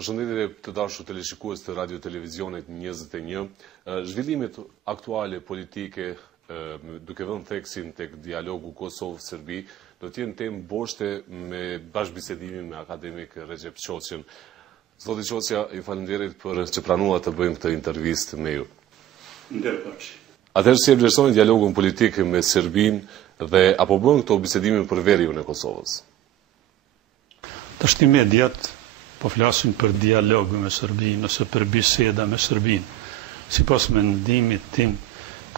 Përshëndetje të dashur teleshikues të Radio Televizionit 21. Zhvillimet aktuale politike duke vënë theksin tek dialogu Kosovë-Serbi do të jenë temë boshte me bashkëbisedimin me akademik Recep Qoçin. Zoti Qoçja, ju falenderit për që pranua të bëjmë këtë intervistë me ju. Atëherë si e vlerësoni dialogun politik me Serbinë dhe apo bën këto bisedimin për veriun e Kosovës? Tash mediat po flasin për dialog me Serbinë ose për biseda me Serbinë. Sipas mendimit tim,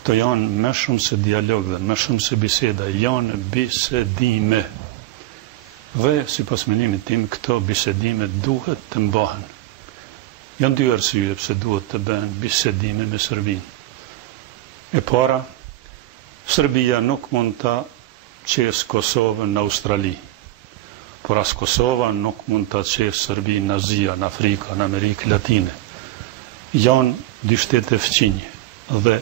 këto janë më shumë se dialog dhe më shumë se biseda, janë bisedime. Dhe sipas mendimit tim, këto bisedime duhet të mbahen. Janë dy arsye pse duhet të bëhen bisedime me Serbinë. E para, Serbia nuk mund ta qesë Kosovën në Australi. Por as Kosova nuk mund të qesë Serbinë në Azia, në Afrika, në Amerikë Latine. Janë dy shtete fëqinje dhe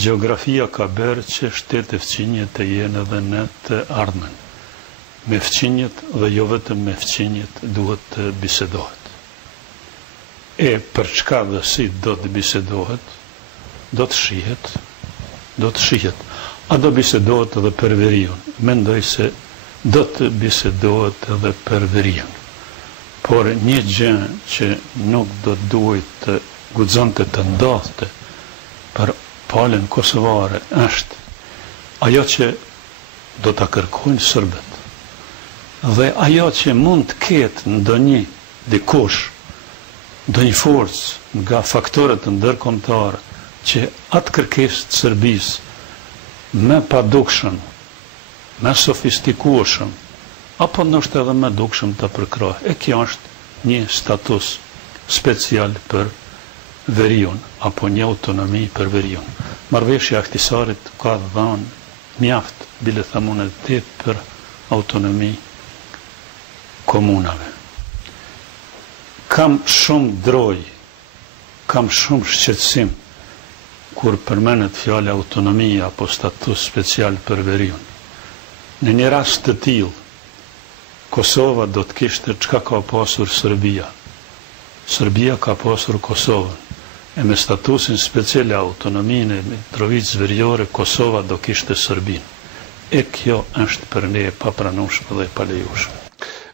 geografia ka bërë që shtete fëqinje të jenë edhe në të ardhmen. Me fëqinjet dhe jo vetëm me fëqinjet duhet të bisedohet. E për çka dhe si do të bisedohet, do të shihet. A do bisedohet edhe për veriun. Mendoj se do të bisedohet edhe për veriun. Por një gjë që nuk do të duhet të guxonte të ndodhte për palën kosovare është ajo që do ta kërkojnë serbët. Dhe ajo që mund të ketë ndonjë dikush, ndonjë forcë nga faktorët ndërkombëtar që atë kërkesë të Serbisë më padukshëm, më sofistikueshëm, apo ndoshta edhe më dukshëm të përkrahë. E kjo është një status special për veriun, apo një autonomi për veriun. Marrëveshja e Ahtisarit ka dhënë mjaft, bile thamunë për autonomi komunave. Kam shumë droj, kam shumë shqetësim kur përmenet fjala autonomia apo status special për veriun. Në një rast të tillë, Kosova do të kishte çka ka pasur Serbia. Serbia ka pasur Kosovën. E me statusin special autonominë e Mitrovicës Veriore, Kosova do kishte Serbinë. E kjo është për ne e papranueshme dhe e palejueshme.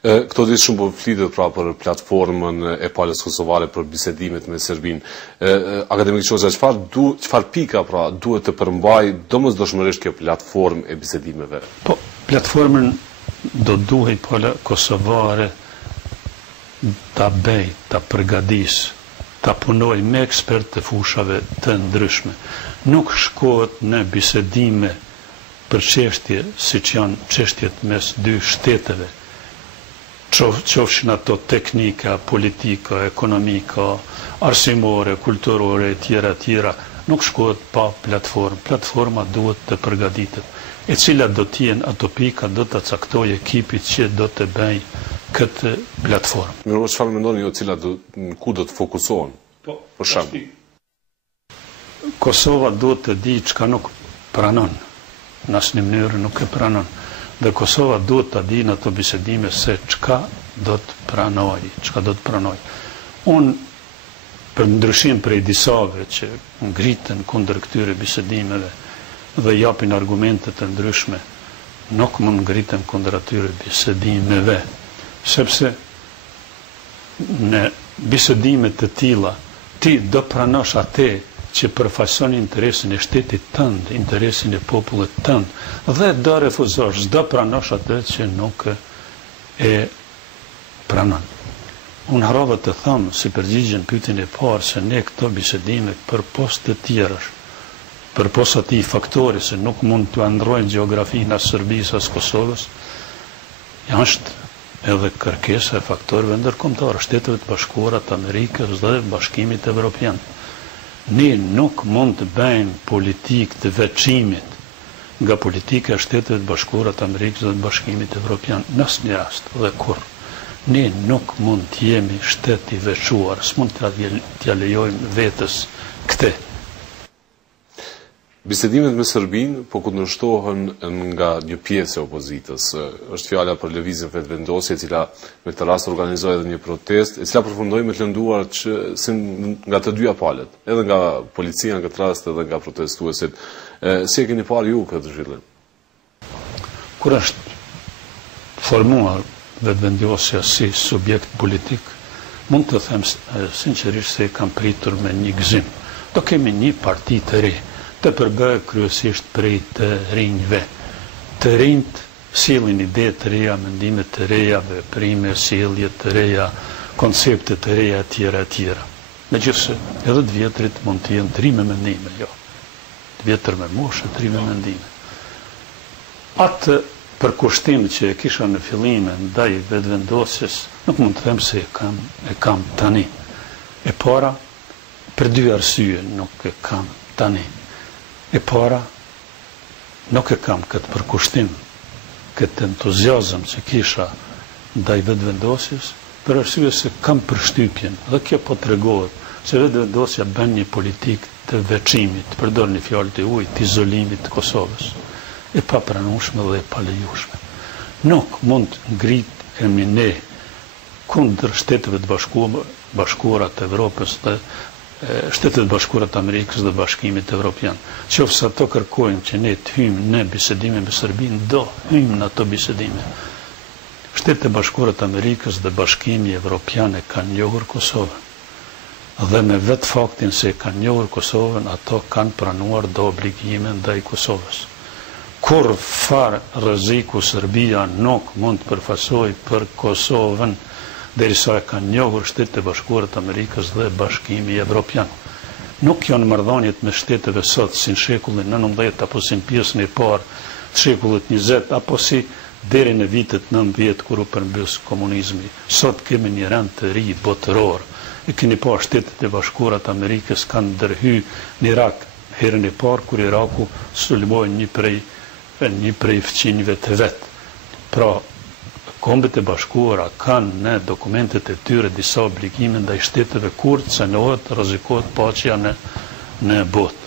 Këto ditë shumë po flitet pra për platformën e palës kosovare për bisedimet me Serbinë. Akademik Qoçja, çfarë pika pra duhet të përmbajë domosdoshmërisht kjo platformë e bisedimeve? Po, platformën do duhet pala kosovare ta bëj, ta përgatis, ta punoj me ekspertë të fushave të ndryshme. Nuk shkohet në bisedime për çështje siç janë çështjet mes dy shteteve. Qofshin ato teknika, politika, ekonomika, arsimore, kulturore, tjera, nuk shkohet pa platformë. Platforma duhet të përgatitet. E cila do t'jenë ato pika, do të caktoj ekipit që do të bëj këtë platformë. Mirë, çfarë mendoni ju ku do të fokusohen? Po, për shembull. Kosova duhet të di çka nuk pranon. Në asnjë mënyrë nuk e pranon. Dhe Kosova duhet të di në ato bisedime se çka do të pranoj. Unë, për ndryshim prej disave që ngriten kundër këtyre bisedimeve dhe japin argumente të ndryshme, nuk mund ngritem kundër atyre bisedimeve, sepse në bisedimet të tilla ti do pranosh atë që përfaqëson interesin e shtetit tënd, interesin e popullit tënd, dhe do refuzosh, do pranosh atë që nuk e pranon. Unë harrova të them si përgjigjen pyetjen e parë se ne këto bisedime për post të tjerash, për post atij faktori se nuk mund të ndrojnë gjeografinë as Serbisë as Kosovës, është edhe kërkesa e faktorëve ndërkombëtar, Shteteve të Bashkuara të Amerikës dhe Bashkimit Evropian. Ne nuk mund të bëjmë politikë të veçimit nga politika e Shteteve të Bashkuara të Amerikës dhe të Bashkimit Evropian në asnjë rast dhe kurrë. Ne nuk mund të jemi shtet i veçuar, s'mund t'ja lejojmë vetës këtë. Bisedimet me Serbinë po kundërshtohen nga një pjesë e opozitës. Është fjala për lëvizjen vetëvendosje, e cila me këtë rast organizoi edhe një protestë, e cila përfundoi me të lënduar nga të dyja palët, edhe nga policia në këtë rast edhe nga protestuesit. Si e keni parë ju këtë zhvillim? Kur është formuar vetëvendosja si subjekt politik, mund të them sinqerisht se kam pritur me një gëzim. Do kemi një parti të re, të përbëhet kryesisht prej të rinjve. Të rinjt sillin ide të reja, mendime të reja, veprime, sjellje të reja, koncepte të reja etj. Megjithëse edhe të vjetrit mund të jenë të ri me mendime, jo. Të vjetër me moshë, të ri me mendime. Atë përkushtim që e kisha në fillime ndaj vetëvendosjes, nuk mund të them se e kam tani. E para, për dy arsye nuk e kam tani. E para, nuk e kam këtë përkushtim, këtë entuziazëm që kisha ndaj vetëvendosjes, për arsye se kam përshtypjen, dhe kjo po tregohet, se vetëvendosja bën një politikë të veçimit, përdor një fjalë të ujit, të izolimit të Kosovës, e papranueshme dhe e palejueshme. Nuk mund ngritemi ne kundër Shteteve të Bashkuara të Evropës dhe Shtetet Bashkuara të Amerikës dhe Bashkimit Evropian. Qofse ato kërkojnë që ne të hyjmë në bisedime me Serbinë, do hyjmë në ato bisedime. Shtetet Bashkuara të Amerikës dhe Bashkimi Evropian e kanë njohur Kosovën. Dhe me vetë faktin se e kanë njohur Kosovën, ato kanë pranuar do obligime ndaj Kosovës. Kur farë rreziku Serbia nuk mund të përfaqësojë për Kosovën, derisa e kanë njohur Shtetet e Bashkuara të Amerikës dhe Bashkimi Evropian. Nuk janë marrëdhëniet me shteteve sot si në shekullin 19 apo si në pjesën e parë të shekullit 20 apo si deri në vitet 90 kur u përmbys komunizmi. Sot kemi një rend të ri botëror. E keni pa Shtetet e Bashkuara të Amerikës kanë ndërhyrë në Irak herën e parë kur Iraku sulmoi një prej fqinjve të vet. Pra, Kombet e Bashkuara kanë në dokumentet e tyre disa obligime ndaj shteteve kur cënohet, rrezikohet paqja në botë.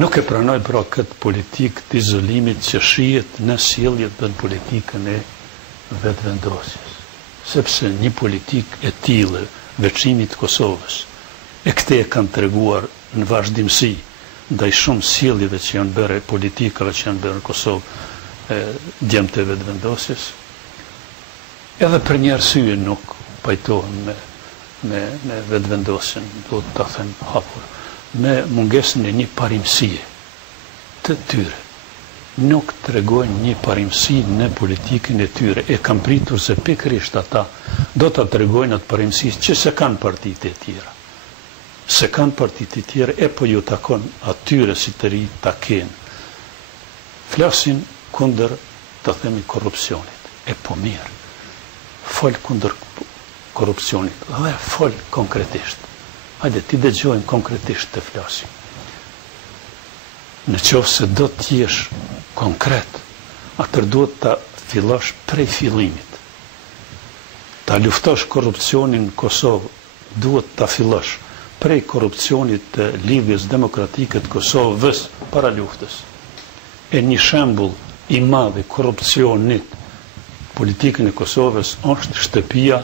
Nuk e pranoj pra këtë politikë të izolimit që shihet në sjelljet dhe në politikën e vetëvendosjes. Sepse një politikë e tillë, veçimit të Kosovës, e këtë e kanë treguar në vazhdimsi ndaj shumë sjelljeve që janë bërë, politikave që janë bërë në Kosovë, djemtë e vetëvendosjes. Edhe për një arsye nuk pajtohem me vetëvendosjen, do të them hapur, me mungesën e një parimësie të tyre. Nuk tregojnë një parimësi në politikën e tyre. E kam pritur se pikërisht ata do të tregojnë atë parimësi që se kanë partitë e tjera. Se kanë partitë e tjera, e po ju takon atyre si të ri ta kenë. Flasin kundër, të themi, korrupsionit. E po mirë. Fol kundër korrupsionit dhe fol konkretisht. Hajde, ti dëgjojmë konkretisht të flasim. Në qoftë se do të jesh konkret, atër duhet të fillosh prej fillimit. Ta luftosh korrupsionin në Kosovë, duhet të fillosh prej korrupsionit të Lidhjes Demokratike të Kosovës para luftës. E një shembull i madh i korrupsionit politikën e Kosovës është shtëpia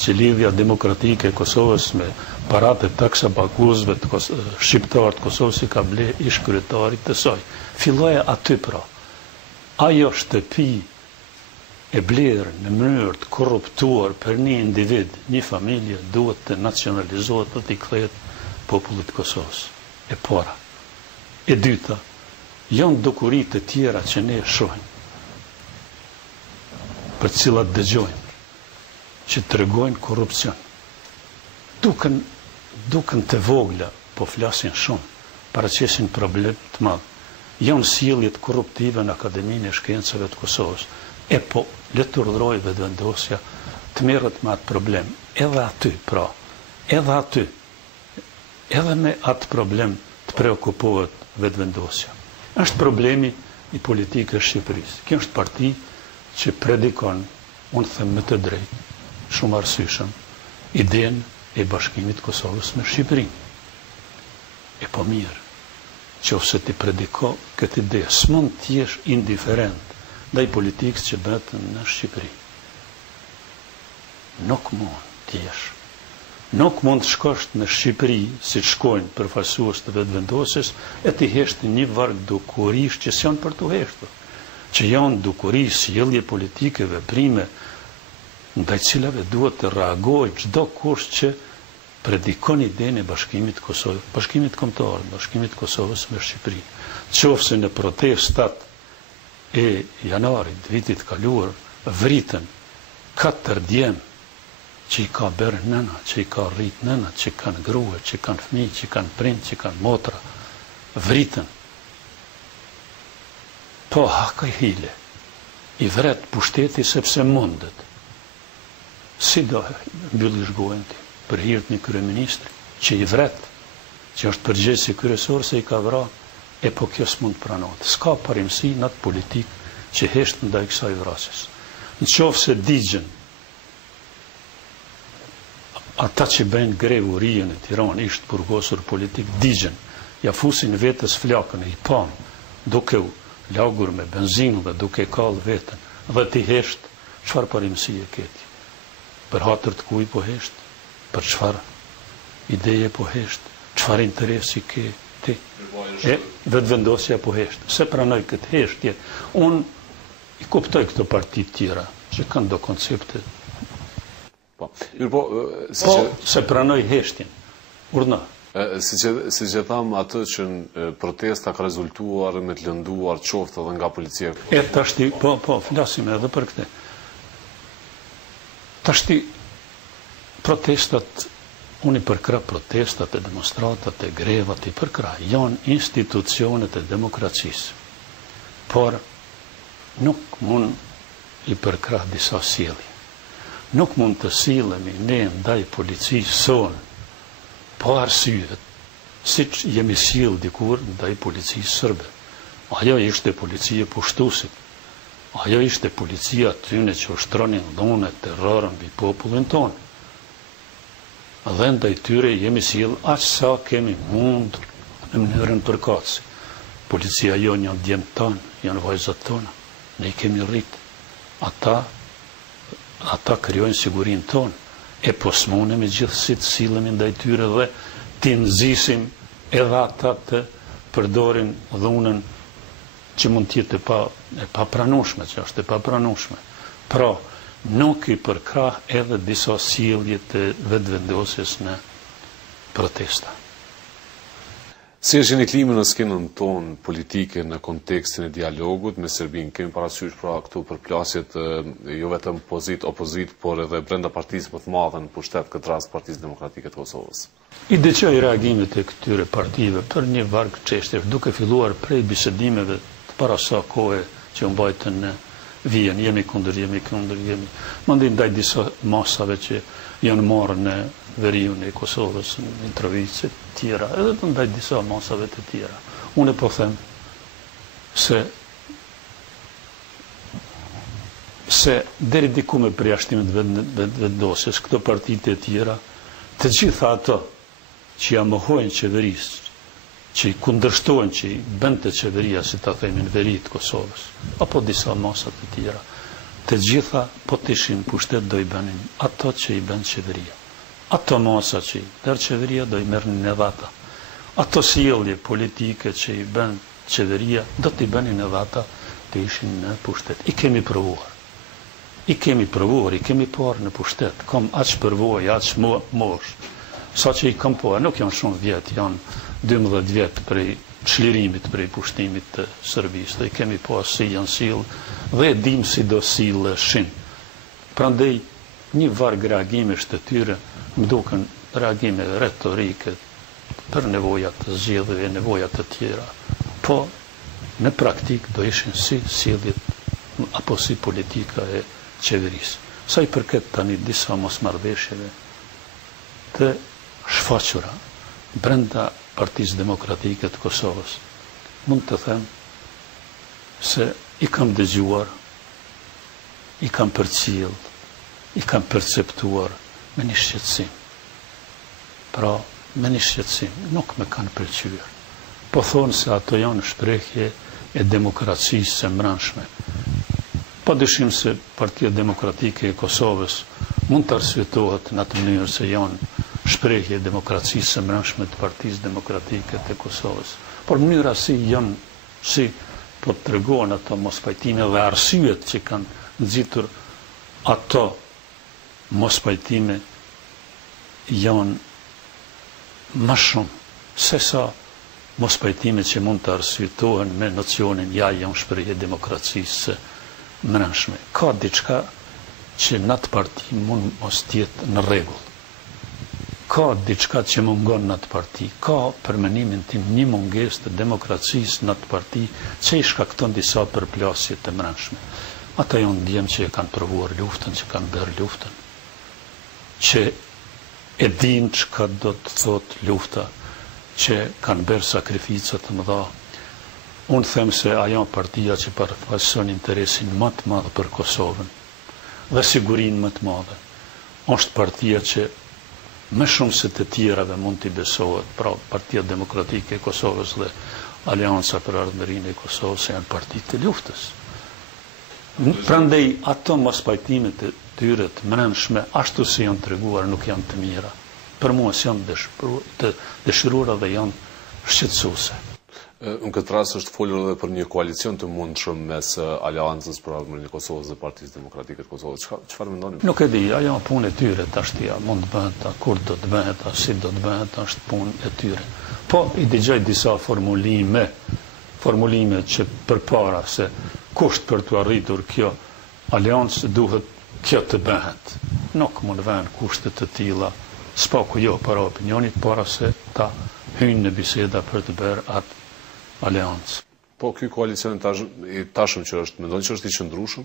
që Lidhja Demokratike e Kosovës me paratë e taksa paguesve të shqiptarë të Kosovës i ka ble ish kryetarit të saj. Filloja aty pra. Ajo shtëpi e blerë në mënyrë të korruptuar për një individ, një familje, duhet të nacionalizohet dhe të kthehet popullit të Kosovës. E para. E dyta, janë dukuri të tjera që ne shohim, për cilat dëgjojmë, që tregojnë korrupsion. Duken të vogla, po flasin shumë, paraqesin problem të madh. Janë sjelljet korruptive në Akademinë e Shkencave të Kosovës. E po, le të urdhëroj vetëvendosja të merret me atë problem. Edhe aty, pra, edhe me atë problem të preokupohet vetëvendosja. Është problemi i politikës Shqipërisë. Kjo është parti që predikon, unë them me të drejtë, shumë arsyeshëm, idenë e bashkimit Kosovës me Shqipërinë. E po mirë, që ose ti prediko këtë ide, s'mund t'jesh indiferent ndaj politikës që bëhet në Shqipëri. Nuk mund t'jesh. Nuk mund të shkosh në Shqipëri, si të shkojnë përfaqësues të vetëvendosjes, e ti heshtë një varg dukurish që s'janë për t'u heshtur, që janë dukuri, sjellje politike, veprime, ndaj cilave duhet të reagojë çdo kush që predikon idenë e bashkimit Kosovës, bashkimit kombëtar, bashkimit Kosovës me Shqipëri. Qofse në protestat e janarit vitit kaluar vritën 4 djem që i ka bërë nëna, që i ka rrit nëna, që kanë grua, që kanë fëmijë, që kanë prind, që kanë motra, vritën. Po haka i hile, i vret pushteti sepse mundet. Si do mbyllish gojën ti për hir të një kryeministri që i vret, që është përgjegjësi kryesor se i ka vrarë, e po kjo s'mund pranohet. S'ka parimësi në atë politikë që hesht ndaj kësaj vrasjes. Në qoftë se digjen ata që bëjnë grevë urije në Tiranë, ishtë burgosur politik, digjen, ja fusin vetës flakën e i panë, duke u lagur me benzinë dhe duke kallë vetën, dhe ti hesht, çfarë parimësi e keti? Për hatër të kuj po hesht? Për çfarë ideje po hesht? Çfarë interesi ke ti? E vetëvendosja po hesht. Se pranoj këtë heshtje, unë i kuptoj këto partit tjera, që kanë do koncepte. Se pranoj heshtjen. Urna. Si që thamë atë që në protesta ka rezultuar me të lënduar qoftë edhe nga policia. Tashti, flasim edhe për këte. Tashti, protestat, unë i përkra protestat e demonstratat e grevat, i përkra, janë institucionet e demokracisë. Por, nuk mund i përkra disa sjellje. Nuk mund të sillemi ne ndaj policisë sonë, po arsyet, si që jemi sjell dikur ndaj policisë sërbe. Ajo ishte policia pushtusit. Ajo ishte policia tyne që ushtronin dhune, terrorën mbi popullin tonë. Dhe ndaj tyre jemi sjell aq sa kemi mund në mënyrën përkatëse. Policia jonë janë djemt tonë, janë vajzat tonë, ne i kemi rritë. Ata krijojnë sigurinë tonë, e po s'munemi gjithësi të sillemi ndaj tyre dhe t'i nxisim edhe ata të përdorin dhunën që mund t'jetë e papranueshme, që është e papranueshme. Pra, nuk i përkrah edhe disa sjellje të vetëvendosjes në protesta. Si është një klimë në skenën tonë politike në kontekstin e dialogut me Serbinë? Kemi parasysh pra këtu përplasjet jo vetëm opozit, por edhe brenda partisë më të madhe në pushtet, këtë rast Partisë Demokratike të Kosovës. I dëgjoj reagimet e këtyre partive për një varg çështjesh, duke filluar prej bisedimeve të para sa kohe që u mbajtën në vijen, jemi kundër. Mandej ndaj disa masave që janë marrë në veriun e Kosovës, në Mitrovice të tjera, edhe të ndaj disa masave të tjera. Unë po them se deri diku me përjashtimet vetëvendosjes, këto partitë e tjera, të gjitha ato që ja mohojnë qeverisë, që i kundërshtojnë, që i bënd të qeveria, si ta themi në veri të Kosovës, apo disa masat të tjera, të gjitha po të ishin pushtet do i bënin ato që i bënd qeveria. Ato masa që i dërë qeveria do i mërnin edhe ata. Ato sjellje politike që i bënd qeveria do t'i bënin edhe ata të ishin në pushtet. I kemi provuar, i kemi parë në pushtet, kom aq përvoj, aq mosh, sa që i kam poja, nuk janë shumë vjetë, janë 12 vjetë prej çlirimit, prej pushtimit të Serbisë, dhe i kemi poja si janë sill, dhe dim si do sill shin. Prandaj, një varg reagimesh të tyre, më duken reagime retorike për nevojat të zgjedhjeve, nevojat të tjera, po në praktik do ishin si sjelljet apo si politika e qeverisë. Sa i përket tani disa mosmarrveshjeve të shfaqura brenda Partisë Demokratike të Kosovës, mund të them se i kam dëgjuar, i kam përcjell, i kam perceptuar me një shqetësim. Pra, me një shqetësim, nuk me kanë pëlqyer. po thonë se ato janë shprehje e demokracisë së mbrëmshme. Pa dyshim se Partia Demokratike e Kosovës mund të arsyetohet në atë mënyrë se janë shprehje e demokracisë së mbrëmshme të Partisë Demokratike të Kosovës. Por mënyra si po të tregohen ato mospajtime dhe arsyet që kanë nxitur ato mospajtime janë më shumë se sa mospajtime që mund të arsyetohen me nocionin janë shprehje demokracisë së mbrëmshme. Ka diçka që në atë parti mund mos tjetë në rregull. Ka diçka që mungon në atë parti. Ka për mendimin tim një mungesë të demokracisë në atë parti që i shkakton disa përplasje të mbrëmshme. Ata janë ndjem që e kanë provuar luftën, që kanë bërë luftën, që e din çka do të thotë lufta, që kanë bërë sakrifica të mëdha. Unë them se ajo partia që përfaqëson interesin më të madh për Kosovën dhe sigurinë më të madhe, është partia që më shumë se të tjerave mund t'i besohet, pra Partia Demokratike e Kosovës dhe Alianca për Ardhmërinë e Kosovës janë partitë të luftës. Prandaj ato mospajtimet e tyre të mbrëmshme, ashtu si janë treguar, nuk janë të mira. Për mua janë të dëshiruara dhe janë shqetësuese. Në këtë rast është folur edhe për një koalicion të mundshëm mes Aleancës për Ardhmërinë e Kosovës dhe Partisë Demokratike të Kosovës. Çfarë mendoni? Nuk e di, ajo punë e tyre tashtia, mund të bëhet, kur do të bëhet, si do të bëhet, është punë e tyre. Po i dëgjoj disa formulime që përpara se kusht për të arritur kjo aleancë duhet kjo të bëhet. Nuk mund vënë kushte të tilla, s'paku jo para opinionit, para se ta hyjnë në biseda për të bërë atë aleancë. Po ky koalicion i tashëm që është, mendoni që është i qëndrueshëm?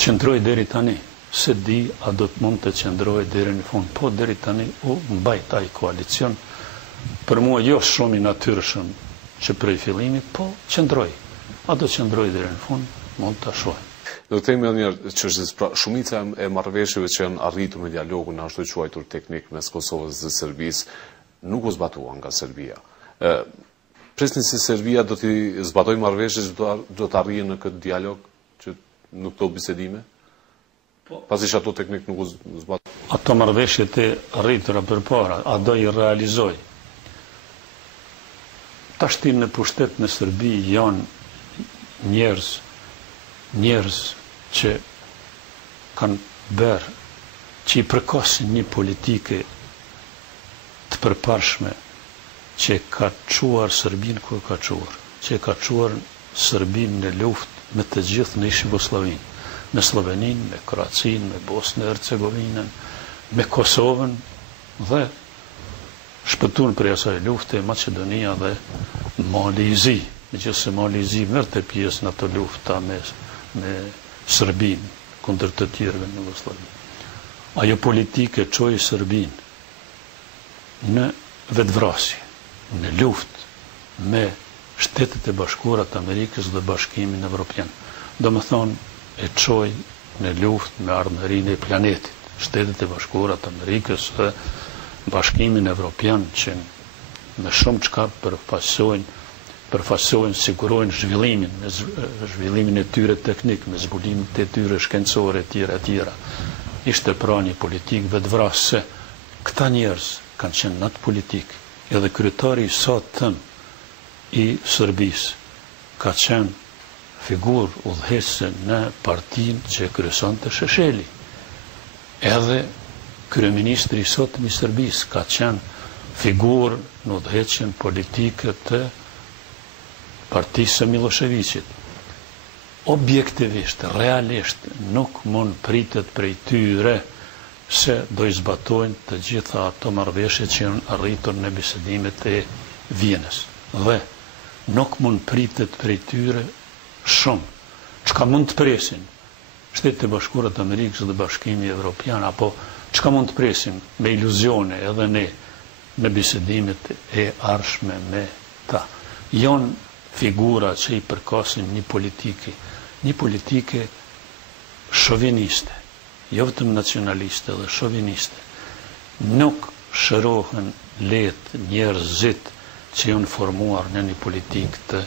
Qëndroi deri tani. Se di a do të mund të qëndrojë deri në fund. Po deri tani u mbajt ai koalicion. Për mua jo shumë i natyrshëm që prej fillimit, po qëndroi. A do qëndrojë deri në fund, mund ta shohim. Do të themi edhe një çështje, pra shumica e marrëveshjeve që janë arritur me dialogun ashtu quajtur teknik mes Kosovës dhe Serbisë nuk u zbatuan nga Serbia. Presin se Serbia do t'i zbatoj marrëveshjet që do të arrijë në këtë dialog që në këto bisedime? Pasi që ato teknik nuk u zbatoj. Ato marrëveshjet e arritura përpara, a do i realizoj? Tashti në pushtet në Serbi janë njerëz që kanë bërë, që i përkosin një politike të përparshme që ka quar Serbin ku ka quar, që ka quar Serbin në luft me të gjithë në Jugosllavinë, me Slovenin, me Kroacin, me Bosnën e Hercegovinën, me Kosovën dhe shpëtuan për asaj lufte Maqedonia dhe Malizi, megjithëse Malizi merrte pjesë në ato lufta me Serbin kundër të tjerëve në Jugosllavi. Ajo politike çoi Serbin në vetvrasje, në luftë me Shtetet e Bashkuara të Amerikës dhe Bashkimin Evropian. Do më thonë, e çoi në luftë me ardhmërinë e planetit. Shtetet e Bashkuara të Amerikës dhe Bashkimin Evropian që me shumë çka përfaqësojnë, sigurojnë zhvillimin e tyre teknik, me zbulimet e tyre shkencore tjera. Ishte pra një politikë vetvrasëse. Këta njerëz kanë qenë në atë politikë. Edhe kryetari i sotëm i Serbisë ka qenë figurë udhëheqëse në partinë që kryesonte Shesheli. Edhe kryeministri i sotëm i Serbisë ka qenë figurë në udhëheqjen politike të partisë së Miloševićit. Objektivisht, realisht, nuk mund pritet prej tyre se do i zbatojnë të gjitha ato marrëveshje që janë arritur në bisedimet e Vienës. Dhe nuk mund pritet prej tyre shumë. Çka mund të presin Shtetet e Bashkuara të Amerikës dhe Bashkimi Evropian, apo çka mund të presim me iluzione edhe ne në bisedimet e ardhshme me ta. Janë figura që i përkasin një politike shoviniste, jo vetëm nacionaliste dhe shoviniste. Nuk shërohen lehtë njerëzit që janë formuar në një politikë të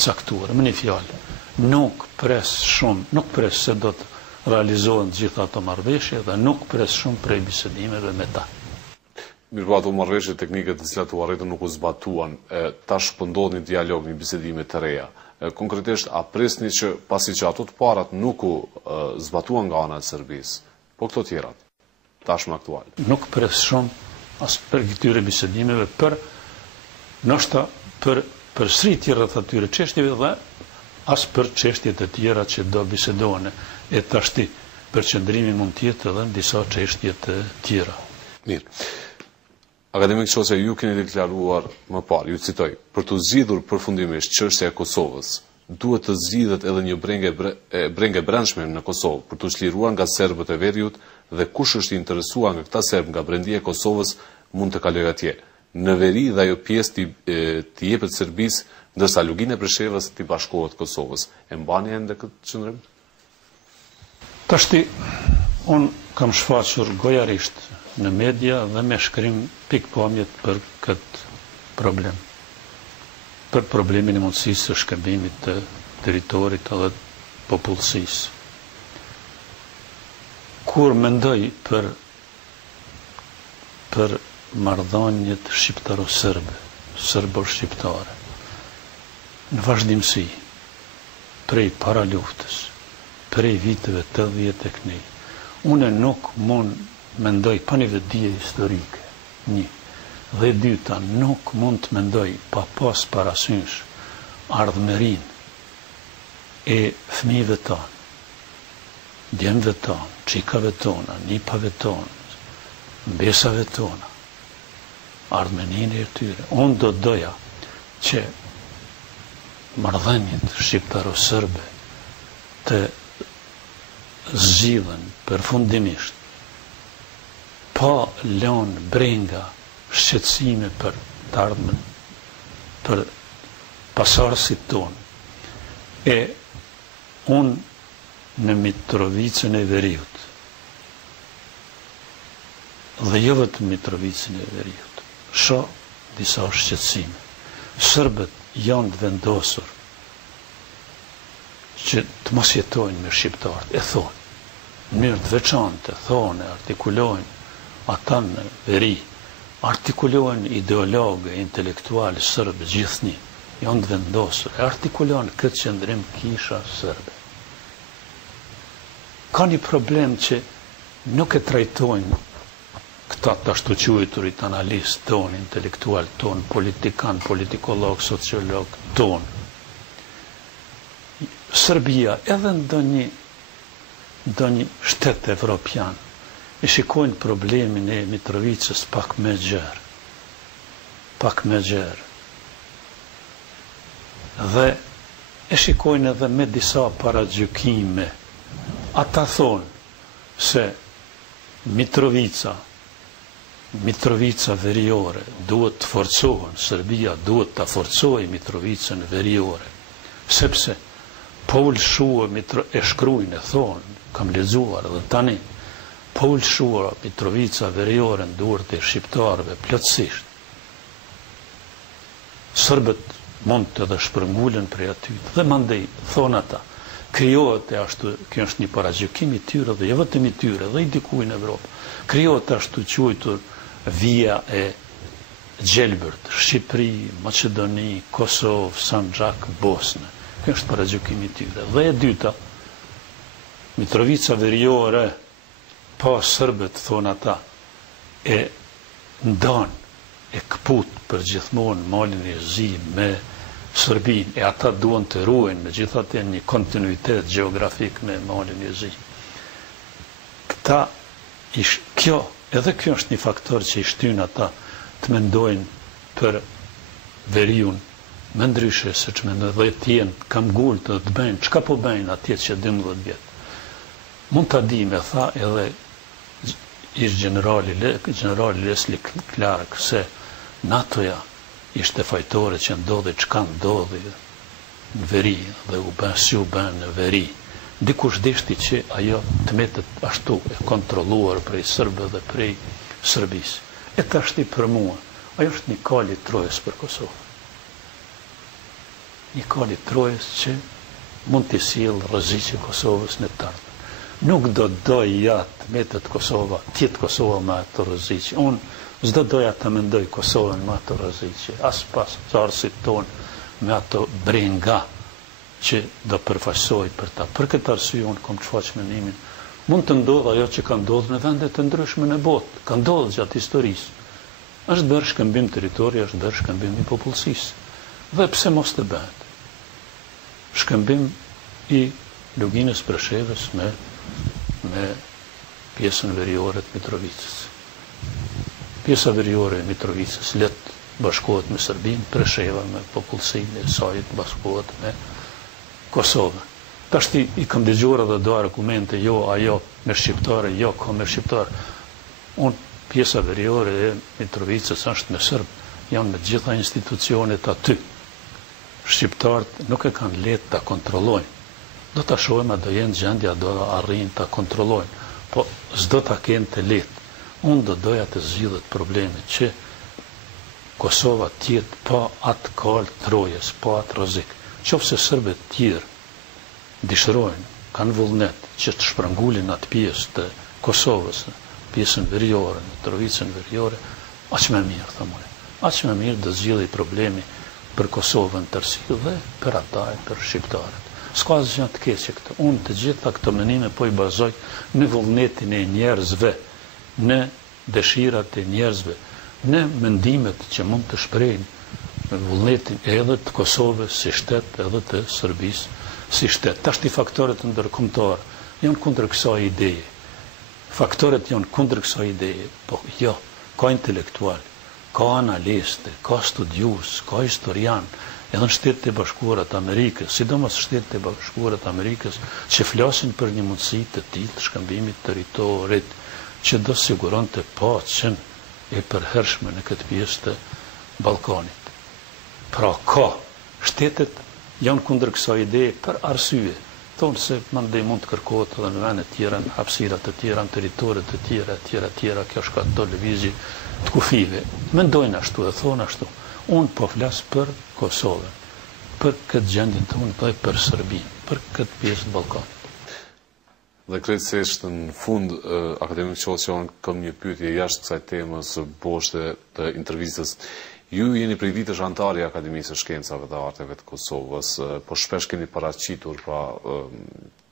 caktuar. Më një fjalë, nuk pres se do të realizohen gjitha ato marrëveshje dhe nuk pres shumë prej bisedimeve me ta. Mirë, po ato marrëveshje teknike të cilat u arritën nuk u zbatuan, tash po ndodh një dialog, një bisedime të reja. Konkretisht, a presni që pasi që ato të parat nuk u zbatuan nga ana e Serbisë, po këto tjerat, tashmë aktual? Nuk pres shumë as për këtyre bisedimeve, ndoshta për sritje rreth atyre çështjeve dhe as për çështjet e tjera që do bisedohen. E tashti, përqendrimi mund të jetë edhe në disa çështje të tjera. Mirë. Akademik Qose, ju keni deklaruar më parë, ju citoj, për të zgjidhur përfundimisht çështja e Kosovës, duhet të zgjidhet edhe një brengë brendshme në Kosovë për të çliruar nga serbët e veriut dhe kush është interesuar nga këta serb nga brendia e Kosovës mund të kalojë atje. Në veri dhe ajo pjesë të jepet Serbisë, ndërsa lugin e Preshevës t'i bashkohet Kosovës. E mbani ende këtë qëndrim? Tashti, unë kam shfaqur gojarisht në media dhe me shkrim pikpamjet për këtë problem. Për problemin e mundësisë së shkëmbimit të territorit edhe popullsisë. Kur mendoj për marrëdhëniet shqiptaro-serbe, serbo-shqiptare, në vazhdimsi, prej para luftës, prej viteve 81, unë nuk mund mendoj pa një vetdije historike, një. Dhe dyta, nuk mund të mendoj pa pas parasysh ardhmerin e fëmijëve tonë, djemve tonë, çikave tona, nipave tonë, mbesave tona, ardhmerin e tyre. Unë do doja që marrëdhëniet shqiptaro-serbe të zgjidhen përfundimisht pa lënë brenga shqetësime për të ardhmen, për pasardhësit tonë. E unë në Mitrovicën e Veriut, dhe jo vetëm Mitrovicën e Veriut, shoh disa shqetësime. Serbët janë të vendosur që të mos jetojnë me shqiptarët, e thonë, në mënyrë të veçantë, thonë, artikulojnë ata në veri, artikulojnë ideologë, intelektualë sërbë gjithni, janë të vendosur, e artikulojnë këtë qëndrim kisha sërbe. Ka një problem që nuk e trajtojnë këta të ashtu quajturit analistë tonë, intelektual tonë, politikan, politikolog, sociolog tonë. Serbia, edhe ndonjë shtet evropian, e shikojnë problemin e Mitrovicës pak me gjerë. Dhe e shikojnë edhe me disa paragjykime. Ata thonë se Mitrovica veriore duhet të forcohen, Serbia duhet të forcojë Mitrovicën veriore, sepse Paul Shua e shkrujnë, e thonë, kam lexuar dhe tani, Paul Shua Mitrovica veriore në duart e shqiptarëve plotësisht. Serbët mund të dhe shpërngulën prej aty, dhe mandej, thonë ata, krijohet e ashtu, kjo është një paragjykim i tyre dhe jo vetëm i tyre, dhe i dikujt në Evropë. Krijohet ashtu quajtur vija e gjelbërt, Shqipëri, Maqedoni, Kosovë, Sanxhak, Bosnë. Kjo është paragjykim i tyre. Dhe e dyta, Mitrovica veriore, pa serbët, thonë ata, e ndan, e kput për gjithmonë malin e zi me Serbin, e ata duan të ruajnë me gjithatë një kontinuitet geografik me malin e zi. Edhe kjo është një faktor që i shtyn ata të mendojnë për veriun, me ndryshe se që mendojnë dhe tjenë kam gullë të bëjnë, çka po bëjnë atjet që 12 vjetë. Mund të di me tha edhe ish generali Leslie Clark se NATO-ja ishte fajtore që ndodhi çka ndodhi në veri dhe u bën në veri. Dikush deshti që ajo të metet ashtu e kontrolluar prej Serbëve dhe prej Serbisë. E tashti për mua, ajo është një kali Trojës për Kosovë. një kali Trojës që mund të sjellë rreziqe Kosovës në të ardhmen. Nuk do doj jatë metet Kosova, tjetë Kosova me ato rreziqe. Unë s'do doja të mendoj Kosovën me ato rreziqe, as pas qarësit tonë me ato brenga që do përfaqësoj për ta. Për këtë arsye unë kam të shfaq mendimin, mund të ndodhë ajo që ka ndodhur në vende të ndryshme në botë, ka ndodhur gjatë historisë. Është bërë shkëmbim territori, është bërë shkëmbim i popullsisë. Dhe pse mos të bëhet? Shkëmbim i luginës Preshevës me pjesën veriore të Mitrovicës. Pjesa veriore e Mitrovicës let bashkohet me Serbinë, Presheva me popullsinë e saj bashkohet me Kosovën. Tashti i kam dëgjuar edhe do argumente, jo ajo me shqiptare, jo ka me shqiptare. Unë pjesa veriore e Mitrovicës është me Serb, janë me gjitha institucionet aty. Shqiptarët nuk e kanë letë ta kontrollojnë. Do ta shohim a do jenë gjendja, do arrijnë ta kontrollojnë, po s'do ta kenë të lehtë. Unë do doja të zgjidhet problemi që Kosova tjetë pa atë kalë Trojës, pa atë rrezik. Qofse serbët tjerë dëshirojnë, kanë vullnet që të shpërngulin atë pjesë të Kosovës, pjesën veriore, Mitrovicën veriore, aq më mirë, thamë. Aq më mirë do zgjidhej problemi për Kosovën tërësi dhe për ata e për shqiptarët. S'ka asgjë të keqe këtë. Unë të gjitha këto menime po i bazoj në vullnetin e njerëzve, në dëshirat e njerëzve, në mendimet që mund të shprehin në vullnetin edhe të Kosovës si shtet, edhe të Serbisë si shtet. Tashti faktorët ndërkombëtar janë kundër kësaj ideje. Faktorët janë kundër kësaj ideje, po jo, ka intelektual, ka analiste, ka studius, ka historian, edhe në Shtetet e Bashkuara të Amerikës, sidomos Shtetet e Bashkuara të Amerikës, që flasin për një mundësi të tillë të shkëmbimit territorit, që do siguronte paqen e përhershme në këtë pjesë të Ballkanit. Pra ka, shtetet janë kundër kësaj ideje për arsye. Thonë se mandej mund të kërkohet edhe në vende të tjera, në hapësira të tjera, në territore të tjera, kjo shkatëton lëvizje të kufive. Mendojnë ashtu dhe thonë ashtu. Unë po flas për Kosovën, për këtë gjendjen të unë dhe për Serbinë, për këtë pjesë të Ballkanit. Dhe krejtësisht në fund, akademik Qosion, kam një pyetje jashtë kësaj temës boshte të intervistës. Ju jeni prej vitësh antari i Akademisë së Shkencave dhe Arteve të Kosovës, po shpesh keni paraqitur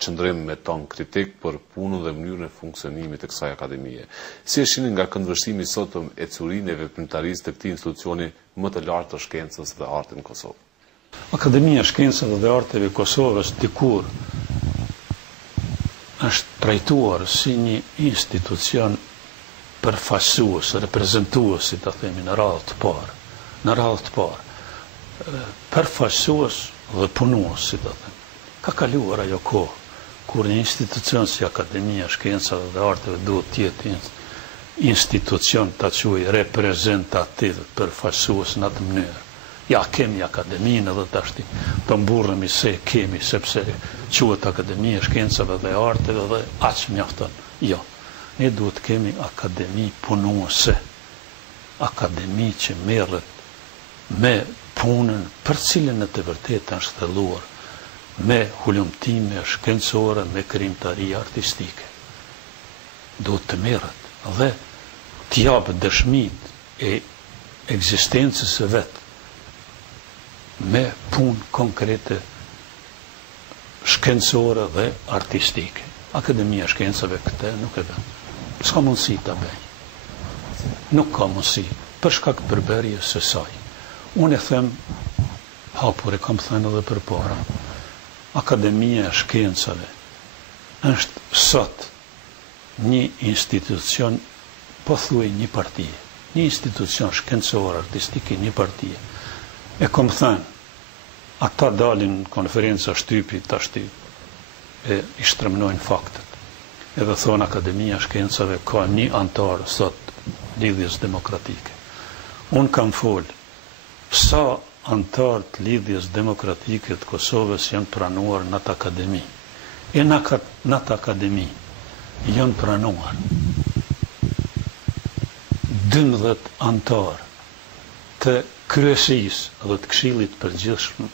qëndrim me ton kritik për punën dhe mënyrën e funksionimit të kësaj akademie. Si e shihni nga këndvështrimi sotëm e curinë e veprimtarisë të këtij institucioni më të lartë të shkencës dhe artit në Kosovë? Akademia e Shkencave dhe Arteve të Kosovës dikur është trajtuar si një institucion përfaqësues, reprezentues, si ta themi, në radhë të parë. Në radhë të parë. Përfaqësues dhe punues, si ta themi. Ka kaluar ajo kohë kur një institucion si Akademia e Shkencave dhe Arteve duhet të jetë institucion ta quaj reprezentativ, përfaqësues në atë mënyrë. Ja, kemi akademinë edhe tashti, të mburremi se kemi, sepse quhet Akademia e Shkencave dhe Arteve dhe aq mjafton. Jo. Ne duhet kemi akademi punuese, akademi që merret me punën për cilën në të vërtetë është thelluar, me hulumtime shkencore, me krijimtari artistike. Duhet të merret dhe të japë dëshmitë e ekzistencës së vet me punë konkrete shkencore dhe artistike. Akademia e Shkencave këtë nuk e bën. S'ka mundësi ta bëj. Nuk ka mundësi, për shkak të përbërjes së saj. Unë e them hapur, e kam thënë edhe përpara. Akademia e Shkencave është sot një institucion, po thuaj një partie, një institucion shkencor, artistik, një partie. E kam thënë, ata dalin në konferenca shtypi tashti e i shtrëmnojnë faktet. Edhe thonë Akademia e Shkencave ka një antar sot lidhjes demokratike. Unë kam folë, sa antar të lidhjes demokratike të Kosovës janë pranuar në atë akademi. E në atë akademi janë pranuar 12 antar të kryesisë dhe të Këshillit të Përgjithshëm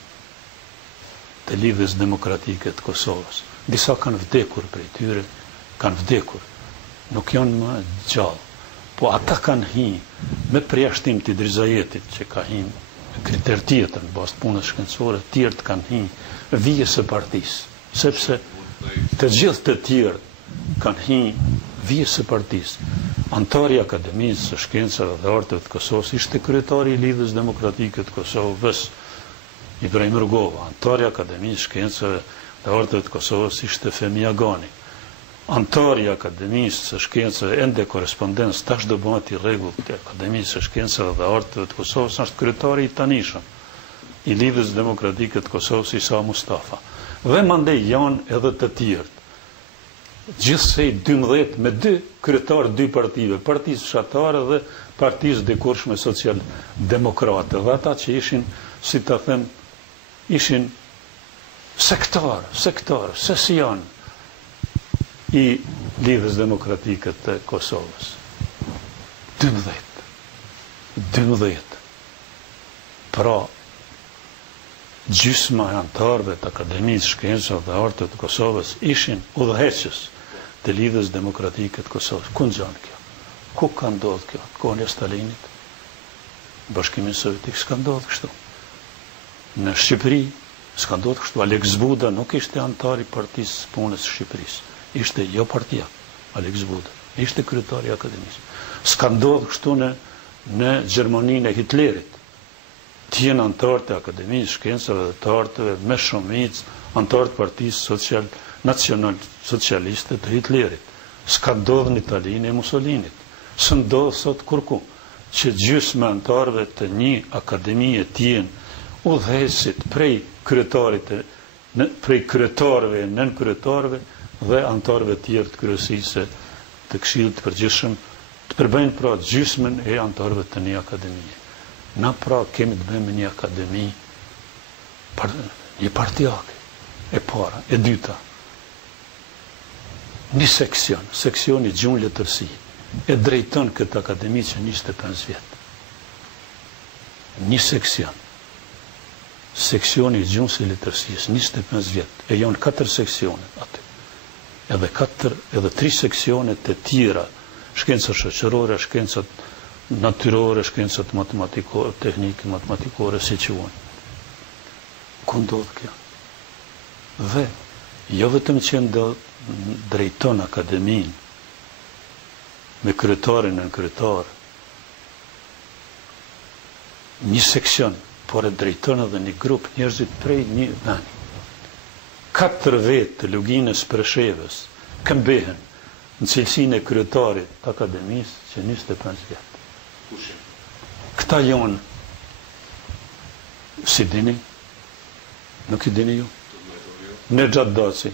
të Lidhjes Demokratike të Kosovës. Disa kanë vdekur prej tyre, kanë vdekur. Nuk janë më gjallë. Po ata kanë hi me përjashtim të Idrizajetit, që ka hi me kriter tjetër në bazë të punës shkencore, tjerët kanë hi vijes së partisë, sepse të gjithë të tjerë kanë hi vijes së partisë. Antari i Akademisë së Shkencave dhe Arteve të Kosovës ishte kryetari i Lidhjes Demokratike të Kosovës, Ibrahim Rugova. Antari i Akademisë së Shkencave dhe Arteve të Kosovës ishte Femi Agani. Antari i Akademisë së Shkencave ende korrespondencë tash do bëhet i rregullt të Akademisë së Shkencave dhe Arteve të Kosovës është kryetari i tanishëm i Lidhjes Demokratike të Kosovës Isa Mustafa. Dhe mandej janë edhe të tjerë. Gjithsej 12 me 2 kryetarë 2 partive, Partisë Fshatare dhe Partisë Dikurshme Social-Demokrate. Dhe ata që ishin, si ta them, ishin sektor, sesion i Lidhjes Demokratike të Kosovës. 12. Pra, gjysma e antarëve të Akademisë Shkencave dhe Arteve të Kosovës ishin udhëheqës të Lidhjes Demokratike të Kosovës. Ku ngjan kjo? Ku ka ndodhur kjo? Kohën e Stalinit? Bashkimin Sovjetik s'ka ndodhur kështu. Në Shqipëri s'ka ndodhur kështu. Alex Buda nuk ishte antar i Partisë Punës së Shqipërisë. Ishte jo partia, Alex Buda. Ishte kryetari i Akademisë. S'ka ndodhur kështu në Gjermaninë e Hitlerit. Të jenë antarë të Akademisë Shkencave dhe të Arteve me shumicë, antarë të Partisë Nacional Socialiste të Hitlerit. S'ka ndodhur në Italinë e Mussolinit. Së ndodhë sot kurku që gjysma antarëve të një akademie t'jenë udhëheqësit prej kryetarëve, nën kryetarëve dhe antarëve tjerë të kryesisë të Këshillit të Përgjithshëm të përbëjnë pra gjysmën e antarëve të një akademie. Na pra kemi të bëjmë një akademi, një partijake, e para, e dyta. Një seksioni gjuhën letërsi, e drejton këtë akademi që 25 vjetë. Një seksioni gjuhës e letërsisë, 25 vjetë, e janë 4 seksione aty. Edhe 3 seksione të tjera, shkencat shoqërore, shkencat natyrore, shkencat matematikore, teknike matematikore, si që unë. Ku ndodhë kjo? Dhe, jo vetëm që drejton akademin, me kryetarin në kryetar, një seksion, por e drejton edhe një grup njerëzit prej një veni. 4 vetë të luginës Preshevës këmbehen në cilësinë e kryetarit të akademisë që 25 vjetë. Këta janë, si dini, nuk i dini ju, Nejat Daci,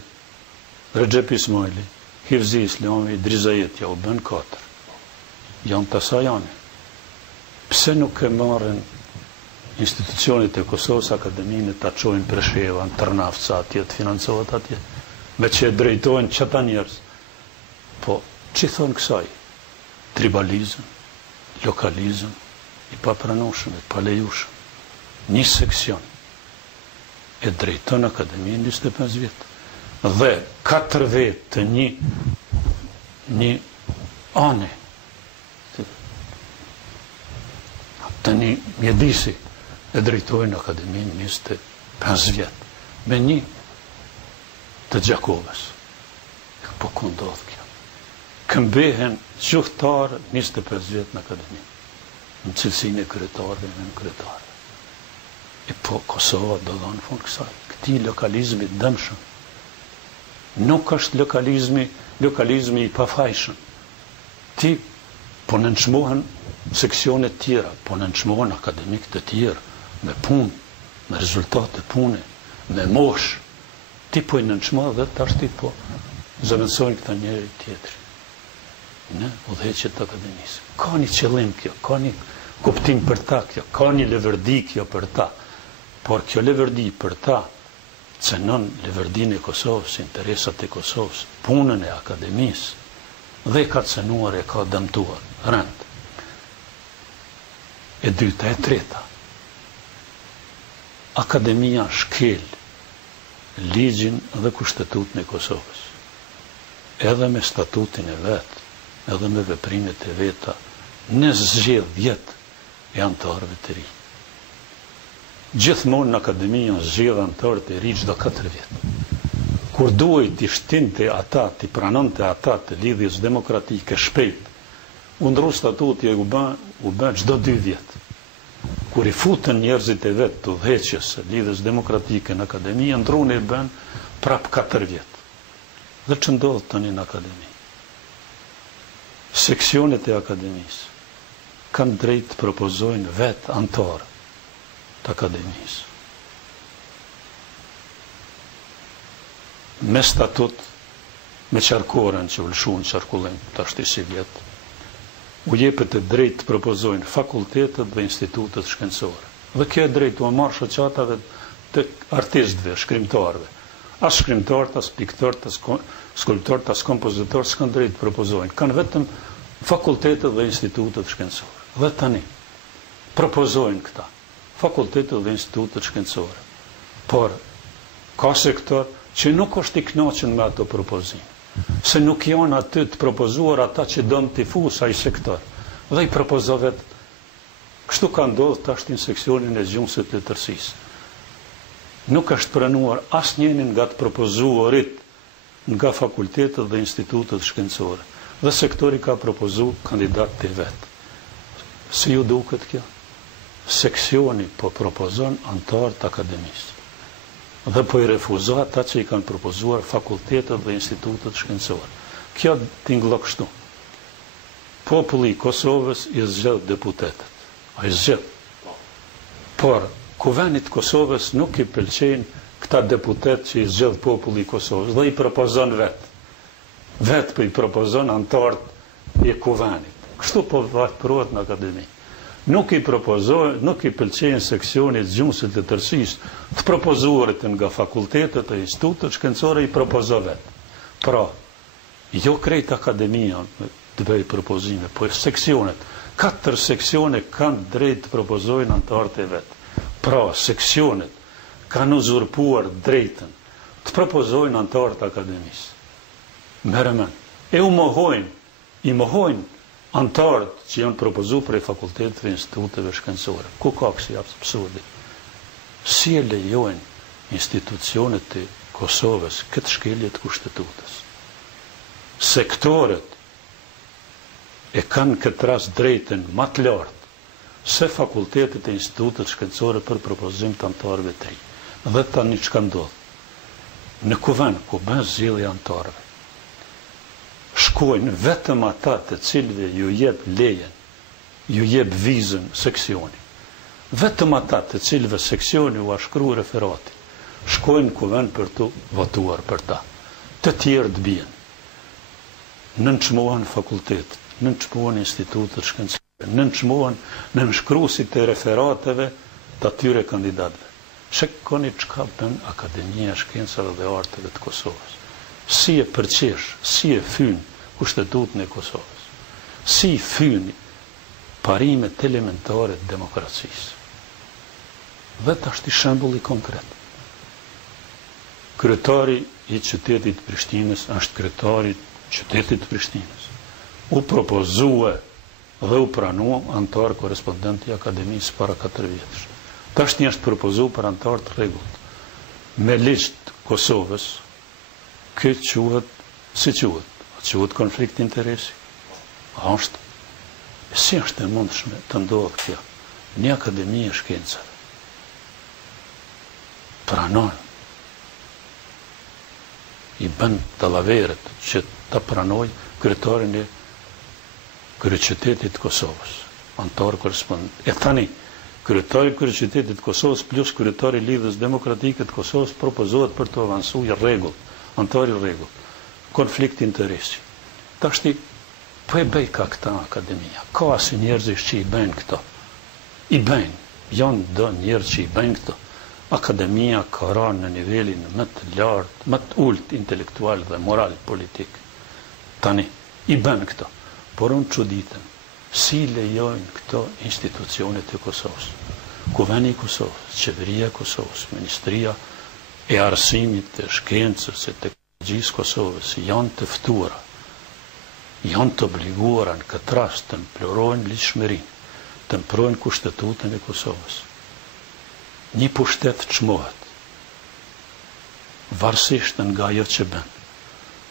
Recep Ismaili, Hivzi Islami, Idrizajet, ja u bën 4. Janë të asajane. Pse nuk e marrin institucionit e Kosovës akademinë të aqojnë Presheva, në Tërnafca atje, të financohet atje, me që e drejtojnë qëta njerëz. Po, që thonë kësaj? Tribalizëm, lokalizëm, i papranushëm, i palejushëm. Një seksion e drejton akademinë 25 vjetë. Dhe 4 vetë të një ane, të një mjedisi e drejtojnë akademinë 25 vjetë. Me një të Gjakovës. Po ku ndodhë kjo? Këmbehen gjuhtarë 25 vjetë në akademinë. Në cilësinë e kryetarëve dhe në kryetarëve. E po Kosova do dhe në fund kësaj. Këti lokalizmi dëmshëm. Nuk është lokalizmi i pafajshëm. Ti po nënçmohen seksionet tjera, po nënçmohen akademik të tjera, me punë, me rezultate pune, me mosh. Ti po i nënçmohen dhe tash ti po zëvendësojnë këta njëri tjetëri. Në udhëheqjet të akademisë. Ka një qëllim kjo, ka një kuptim për ta kjo, ka një leverdi kjo për ta. Por kjo leverdi për ta cënon leverdin e Kosovës, interesat e Kosovës, punën e akademisë, dhe ka cënuar e ka dëmtuar, rënd. E dyta, e treta, akademia shkel ligjin dhe kushtetutën e Kosovës. Edhe me statutin e vetë, edhe me veprimet e veta, në zgjedhjet e anëtarëve të ri. Gjithmonë në akademi janë zgjedhë anëtarët e ri çdo 4 vjet. Kur duhet t'i shtinte ata, t'i pranonte ata të lidhjes demokratike shpejt, u ndru statuti e u bë çdo 2 vjet. Kur i futën njerëzit e vetë të udhëheqjes së lidhjes demokratike në akademi, ndrun e bën prap 4 vjet. Dhe që ndodhë tani në akademi? Seksionet e akademisë kanë drejt të propozojnë vetë antarë të akademisë. Me statut, me qarkoren që vlëshun qarkullim të ashtë i vjetë, u jepet e drejt të propozojnë fakultetet dhe institutet shkencore. Dhe kjo e drejt u marrë shoqatave të artistëve, shkrimtarëve. As shkrimtarët, as piktorët, as skulptorët, as kompozitorët s'kan drejt të propozojnë. Kanë vetëm fakultetet dhe institutet shkencore. Dhe tani, propozojnë këta, fakultetet dhe institutet shkencore. Por, ka sektor që nuk është i kënaqur me ato propozime, se nuk janë aty të propozuar ata që do të tifus ai sektor. Dhe i propozovet, kështu ka ndodhur tash në seksionin e gjumsit të letërsisë. Nuk është pranuar asnjërin nga të propozuarit nga fakultetet dhe institutet shkencore. Dhe sektori ka propozuar kandidat të vet. Si ju duket kjo? Seksioni po propozon antar të akademisë. Dhe po i refuzo ata që i kanë propozuar fakultetet dhe institutet shkencore. Kjo tingëllon kështu. Populli i Kosovës i zgjedh deputetët. Ai zgjedh. Por Kuvenit Kosovës nuk i pëlqejnë këta deputet që i zgjedh populli i Kosovës dhe i propozon vetë. Vetë po i propozon antarët e Kuvenit. Kështu po veprohet në akademi. Nuk i pëlqejnë seksionit gjumsit të letërsisë të propozuarit nga fakultetet e institutet shkencore i propozo vetë. Pra, jo krejt akademia të bëj propozime, po seksionet. 4 seksione kanë drejt të propozojnë antarët e vetë. Pra, seksionet kanë uzurpuar drejtën të propozojnë antarët akademisë. Meremen. E i mohojnë antarët që janë propozu për e fakultetet dhe instituteve shkencore. Ku ka kësi absurdi? Si e lejojnë institucionet e Kosovës këtë shkelje të kushtetutës? Sektoret e kanë këtë rast drejten më të lartë se fakultetet e institutet shkencore për propozim të antarëve të ri. Dhe tani çka ndodh? Në Kuven, ku bën zgjedhje antarëve, shkojnë vetëm ata të cilëve ju jep lejen, ju jep vizën seksioni. Vetëm ata të cilëve seksioni u shkru referatin, shkojnë Kuven për të votuar për ta. Të tjerë të bien. Nënçmohen fakultetet, nënçmohen institutet shkencore, nënçmohen nënshkruesit e referateve të atyre kandidatëve. Shikoni çka bën Akademia e Shkencave dhe Arteve të Kosovës. Si e përqesh, si e fyn kushtetutën e Kosovës, si fyn parimet elementare të demokracisë. Dhe tash është shembulli konkret. Kryetari i qytetit Prishtinës është kryetari i qytetit Prishtinës. U propozue dhe u pranua antar korespondent i Akademisë para 4 vjetësh. Tash një është propozu për antar të rregullt. Me ligj të Kosovës, këtë quhet, si quhet? Quhet konflikt interesi. Është. Si është e mundshme të ndodhë kjo? Një akademi e shkencave pranon, i bën dallaveret që ta pranoj kryetarin e kryeqytetit të Kosovës, antar korespondent. E tani, kryetari i kryeqytetit të Kosovës plus kryetari i Lidhjes Demokratike të Kosovës propozohet për të avancuar rregull, antar i rregull. Konflikt interesi. Tashti, po e bëj ka këta akademia. Ka asi njerëzish që i bëjnë këto. I bëjnë. Janë do njerëz që i bëjnë këto. Akademia ka rënë në nivelin më të lartë, më të ulët intelektual dhe moral politik. Tani, i bëjnë këto. Por unë çuditem, si lejojnë këto institucionet e Kosovës. Kuveni i Kosovës, qeveria e Kosovës, Ministria e arsimit, të shkencës, e teknologjisë Kosovës janë të ftuara, janë të obliguara në këtë rast të implorojnë ligjshmërinë, të implorojnë Kushtetutën e Kosovës. Një pushtet çmohet, varësisht nga ajo që bën,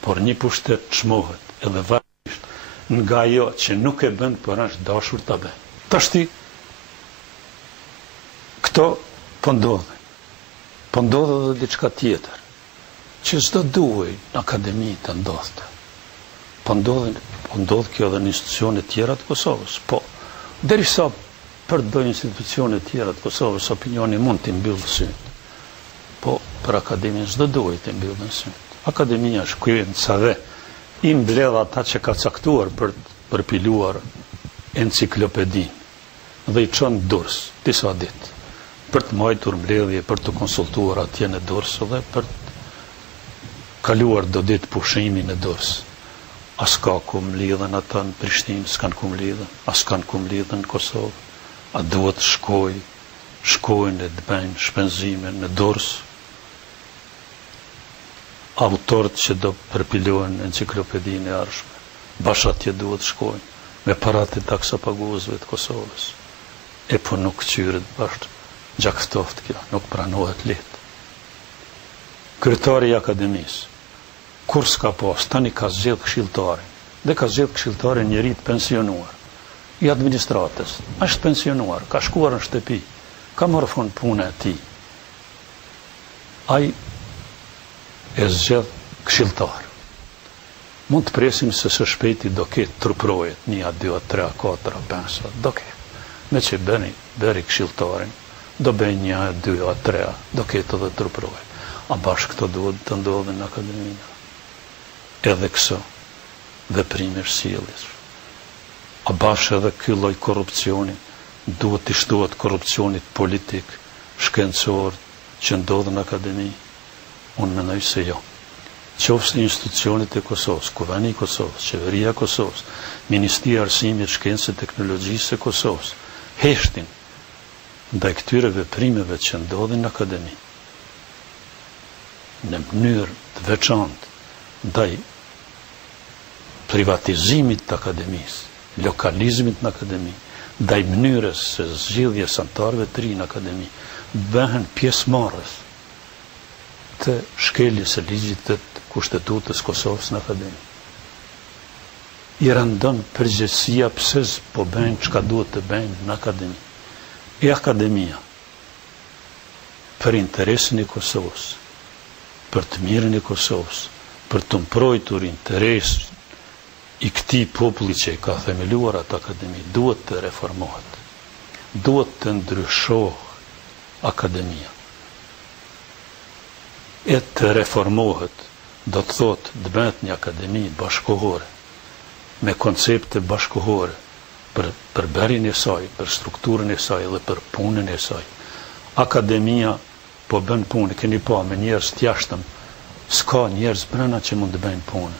por një pushtet çmohet edhe varësisht nga ajo që nuk e bën, por është dashur ta bëjë. Tashti këto po ndodhen. Po ndodhe edhe diçka tjetër, që s'do duhej në akademi të ndodhte. Po ndodh kjo edhe në institucione tjera të Kosovës. Po, derisa për të bërë institucione tjera të Kosovës, opinioni mund t'i mbyllë syt. Po, për akademinë s'do duhej t'i mbyllën syt. Akademia është kryenca dhe i mbledh ata që ka caktuar për të përpiluar enciklopedinë dhe i çon Durrës disa ditë, për të majtur mbledhje, për të konsultuar atje në Durrës dhe për të kaluar do ditë pushimin në Durrës. As ka ku mlidhen ata në Prishtinë, s'kan ku mlidhen, as kan ku mlidhen në Kosovë. A duhet shkojnë e të bëjnë shpenzime në Durrës. Autorët që do përpilohen enciklopedinë e ardhshme, bash atje duhet shkojnë, me parat e taksapaguesve të Kosovës. E po nuk qyret bashkë. Gjakftoft kjo, nuk pranohet lehtë. Kryetari i akademisë, kur s'ka pas, tani ka zgjedh këshilltarin, dhe ka zgjedh këshilltarin njëri të pensionuar, i administratës, është pensionuar, ka shkuar në shtëpi, ka marrë fund punë e tij. Ai e zgjedh këshilltar. Mund të presim se së shpejti do ketë truprojet, 1, 2, 3, 4, 5, do ketë. Me që bëri këshilltarin, do bëjnë 1, 2, 3, do ketë edhe truprohet. A bashkë këto duhet të ndodhen në akademinë. Edhe këso, veprime sjelljes. A bashkë edhe ky lloj korrupsioni, duhet të shtohet korrupsionit politik, shkencor, që ndodhen në akademi? Unë mendoj se jo. Qofse institucionet e Kosovës, Kuveni i Kosovës, Qeveria e Kosovës, Ministria e Arsimit, Shkencës e Teknologjisë e Kosovës, heshtin ndaj këtyre veprimeve që ndodhin në akademi, në mënyrë të veçantë ndaj privatizimit të akademisë, lokalizmit në akademi, ndaj mënyrës së zgjidhjes anëtarëve të ri në akademi, bëhen pjesëmarrës të shkeljes së ligjit të Kushtetutës Kosovës në akademi. I rëndon përgjegjësia pse po bëjnë çka duhet të bëjnë në akademi. E akademia, për interesin e Kosovës, për të mirën e Kosovës, për të mbrojtur interesin i këtij populli që i ka themeluar atë akademi, duhet të reformohet. Duhet të ndryshohet akademia. E të reformohet, do të thotë të bëhet një akademi bashkohore, me koncepte bashkohore, për përbërjen e saj, për strukturën e saj dhe për punën e saj. Akademia po bën punë, keni pa me njerëz të jashtëm, s'ka njerëz brenda që mund të bëjnë punë.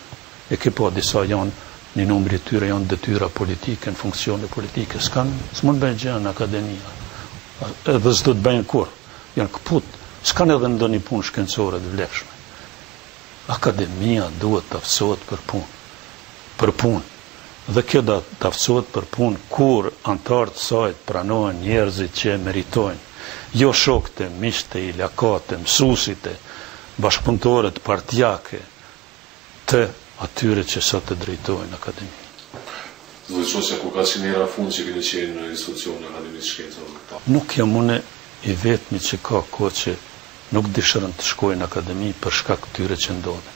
E ke pa disa janë, një numër i tyre janë detyra politike, në funksione politike, s'mund bëjnë gjë në akademia. Edhe s'do të bëjnë kur, janë kaput, s'kan edhe ndonjë punë shkencore të vlefshme. Akademia duhet të aftësohet për punë. Dhe kjo do të aftësohet për punë kur antarët saj pranohen njerëzit që e meritojnë, jo shokët e miqtë e ilakate, mësuesit e bashkëpunëtorët partijake të atyre që sot të drejtojnë akademinë. Zoti Qosja, kur ka qenë era fund që keni qenë në institucion në Akademisë Shkencave? Nuk jam unë i vetmi që ka kohë që nuk dëshiron të shkojë në akademi për shkak këtyre që ndodhen.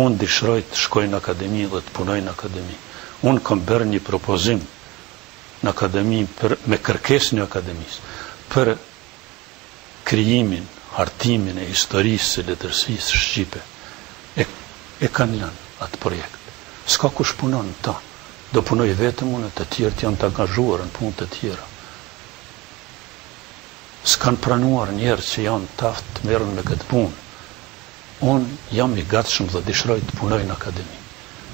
Unë dëshiroj të shkoj në akademi dhe të punoj në akademi. Unë kam bërë një propozim në akademi me kërkesën e akademisë për krijimin, hartimin e historisë së letërsisë shqipe. E kanë lënë atë projekt. S'ka kush punon në ta. Do punoj vetëm unë, të tjerët janë të angazhuar në punë të tjera. S'kan pranuar njerëz që janë të aftë të merren me këtë punë. Unë jam i gatshëm dhe dëshiroj të punoj në akademi.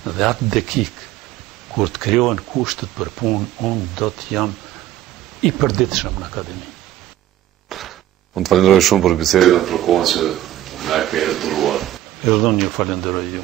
Dhe atë dakik kur të krijohen kushtet për punë, unë do të jam i përditshëm në akademi. Unë të falenderoj shumë për bisedën, për kohën që Na ke duruar. Edhe unë ju falenderoj ju.